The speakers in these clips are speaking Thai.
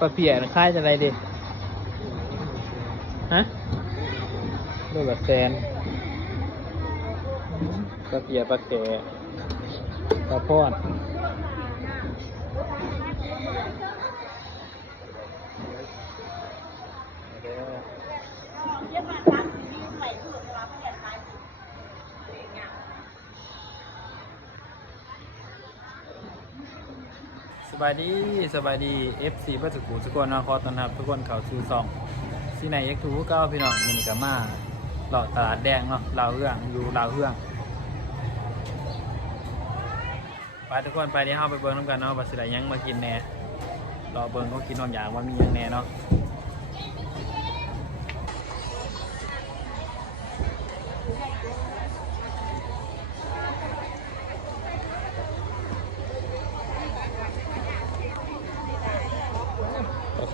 ปลาเพียนะค่ายจะอะไรดิฮะด้วยแซนปลาเพียปลาแกปลาพอด บายดีสบายดี FC พระสุขุทุกคนนะขอต้อนรับทุกคนเขาซูซองซีไนเอ็กทูเก้าพี่น้องมินิกามาหลอตลาดแดงเนาะลาวเฮืองอยู่ลาวเฮืองไปทุกคนไปเดี๋ยวเราไปเบิ้งน้ำกันเนาะว่าสิได้หยังมากินแหน่รอเบิ้งเขากินนอนอย่างว่ามียังแหน่เนาะ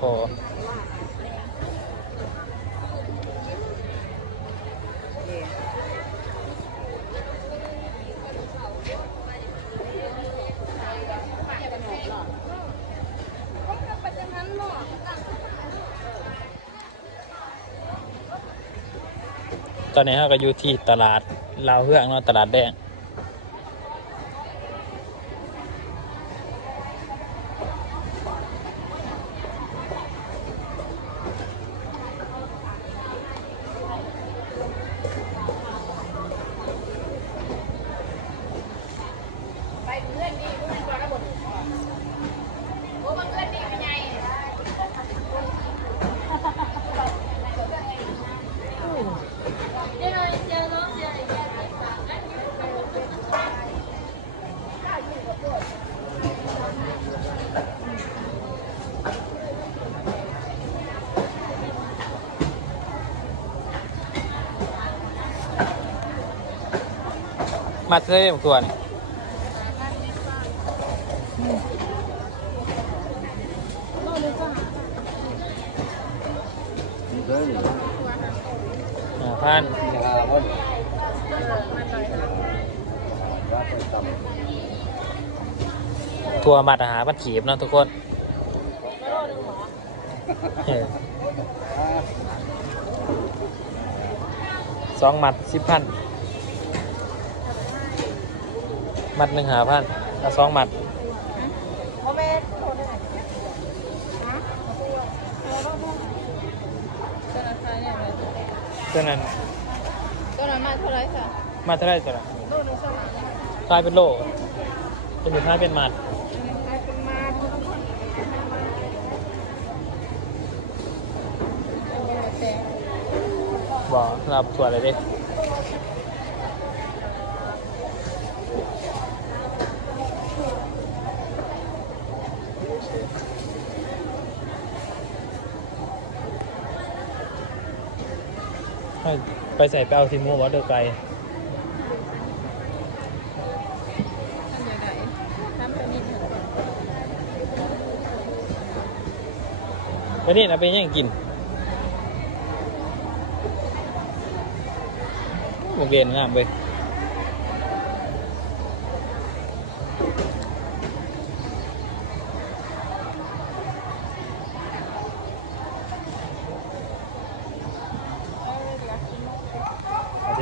อ้โตอนนี้เราก็อยู่ที่ตลาดลาวเฮืองเนาะตลาดแดง มาเท่ของตัวนี่ห้าพันทัวร์มาตรหาพันขีบเนาะทุกคนสองหมัดสิบพัน มัดหนึ่งหาพันเอาสองมัดพ่อแม่โทรได้ไหนฮะตัวนั้นใครเนี่ยเลยตัวนั้นตัวนั้นมาเท่าไรค่ะมาเท่าไรตัวละโลนึงสมัยเนี่ยคลายเป็นโลเป็นหรือคลายเป็นมัดใครเป็นมาทุกคนแต่บอกรับตัวอะไรดิ ไปใส่ไปเอาทีมูวัดเดอร์ไกลท่านใหญ่ทำเป็นนิดหนึ่งไปนี่นะไปยังกินโรงเรียนงามเลย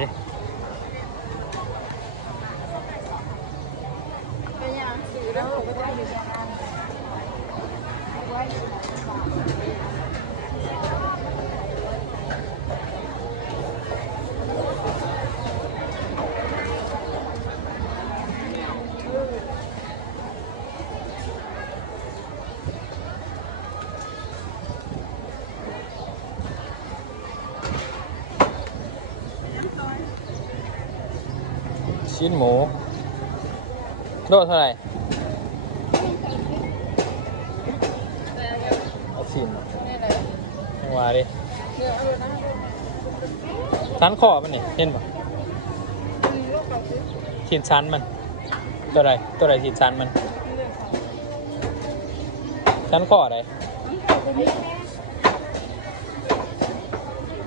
เอาดิ เป็นยังสีแล้วก็จะเป็นยังไง ชิ้นหมู โลเท่าไหร่เอาชิ้นนี่เลยยังว่าดิเดี๋ยชั้นคอมันนี่เห็นปะชิ้นชั้นมัน ตัวไรตัวไรชิ้นชั้นมัน ชั้นคออะไรเป็นแม่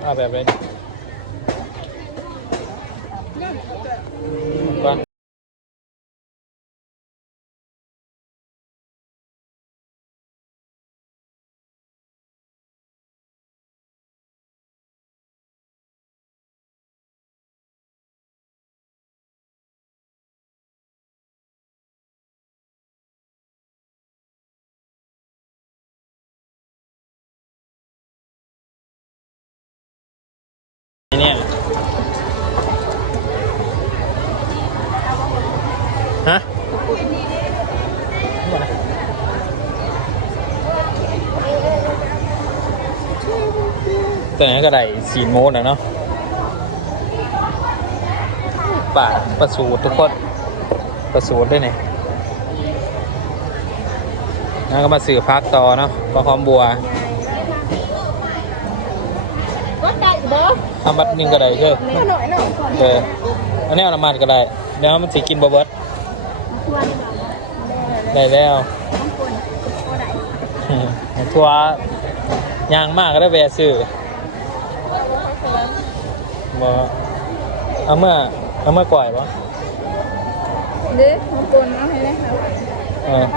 เอาแบบไร เรื่องของเกิดก่อนตัวไหนก็ได้สีโมดนะเนาะป่าประสูตรทุกคนประสูตรด้วยเนี่ยแล้วก็มาสื่อพักต่อเนาะปลาคอมบัวก็ได้เด้อทำบัดหนึงก็ได้เช่อหน่อยหน่อยก่อนเอออันนี้เอาน้ำมันก็ได้ แล้วมันสิกินบ่เบิดควร ได้แล้วต้องคนก็ได้เห็นทัวร์ยางมากก็ได้แวะซื้อบ่เอาเมื่อเอาเมื่อก่อยบ่เด้อมาคนเอาให้ได้ค่ะเออค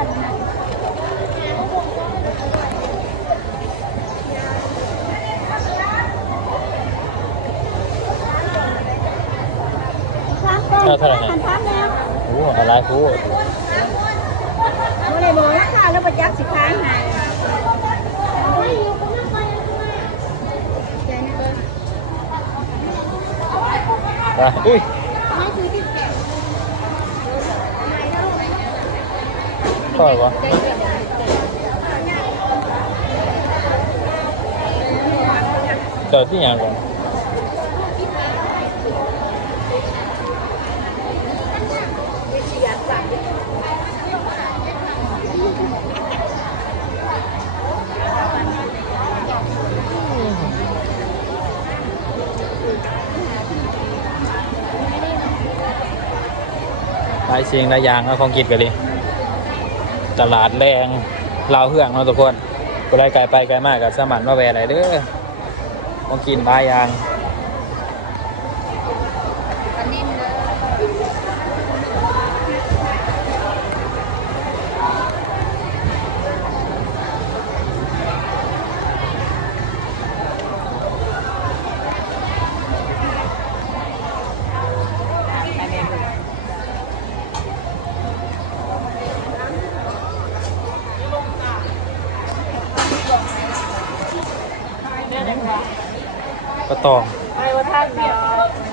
รับก็ทันทันแล้วโอ้อะไรกูโมเลยบอกราคาแล้วประยักษ์สิค้างหายใจนะ เด้อไปอุ้ยไม่คือที่ก่อยวะจอดที่อย่าายเสียงหลายอย่างเอาของกินกันเลยตลาดแรงลาวเฮืองเนาะทุกคนก็ได้ไกลไปไกลมากกับสมันมาแวร์อะไรเด้อของกินหลายอย่างอันนี้เด้อ ตองไปว่าท่านเนาะ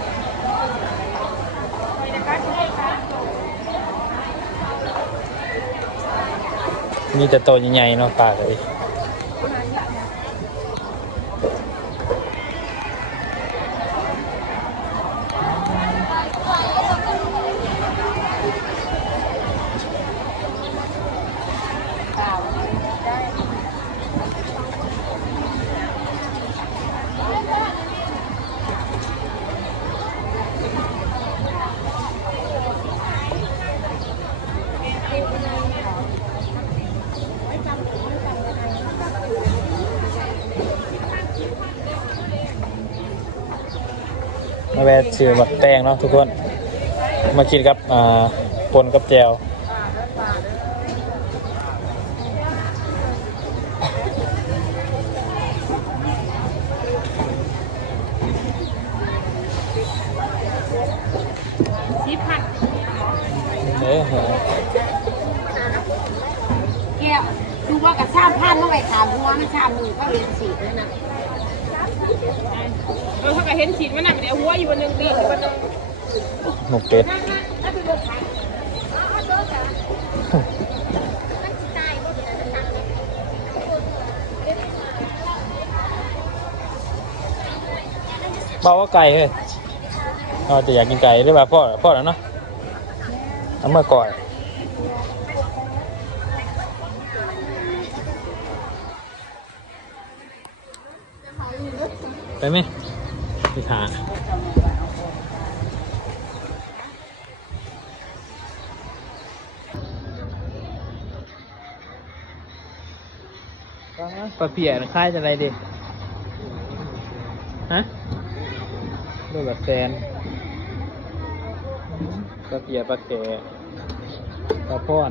มีแต่โตวใหญ่ๆเนาะปลาเลย ชื่อหมักแตงเนาะทุกคน มากินกับอ่าปนกับแจวสิพันเด้อแก้วดูว่ากับชาพันเมื่อไหร่ถามหัวมันชาหมือก็เรียนสีนั่นน่ะ เออถ้าก็เห็นฉีดมันน่ะเดี๋ยวหัวอยู่บนหนึ่งตีนอยู่บนหนึ่งหมกเป็ดบอกว่าไก่เฮ้ยเราจะอยากกินไก่หรือเปล่าพ่อพ่อแล้วเนาะเอาเมื่อก่อน ไปไหมไปหาปลาเพียนค่ายจะอะไรดิฮะด้วยแบบแซนปลาเพียปลาแก่ปลาพอด